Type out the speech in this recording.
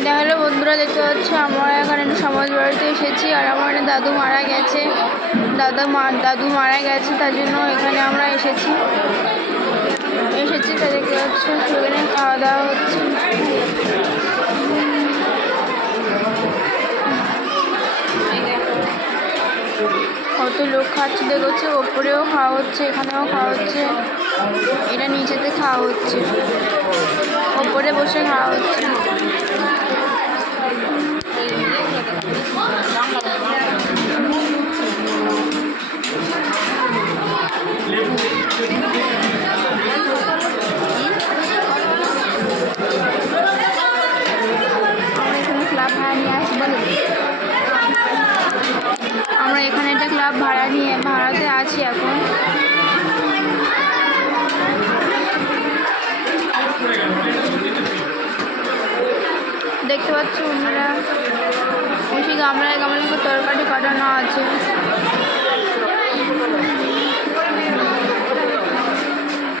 Hello বন্ধুরা, দেখতে পাচ্ছ আমরা এখানে সমাজ বাড়িতে এসেছি। আর আমার দাদু মারা গেছে, দাদু মারা গেছে, তার জন্য এখানে আমরা এসেছি। তাই দেখতে পাচ্ছ সেখানে খাওয়া দাওয়া হচ্ছে। কত লোক খাচ্ছে দেখছে, ওপরেও খাওয়া হচ্ছে, এখানেও খাওয়া হচ্ছে, এটা নিচেতে খাওয়া হচ্ছে, ওপরে বসে খাওয়া হচ্ছে। আমরা এখানে একটা ক্লাব ভাড়াতে আছি এখন। দেখতে পাচ্ছ বন্ধুরা, বেশি গামলায় তরকারি কাটানো আছে।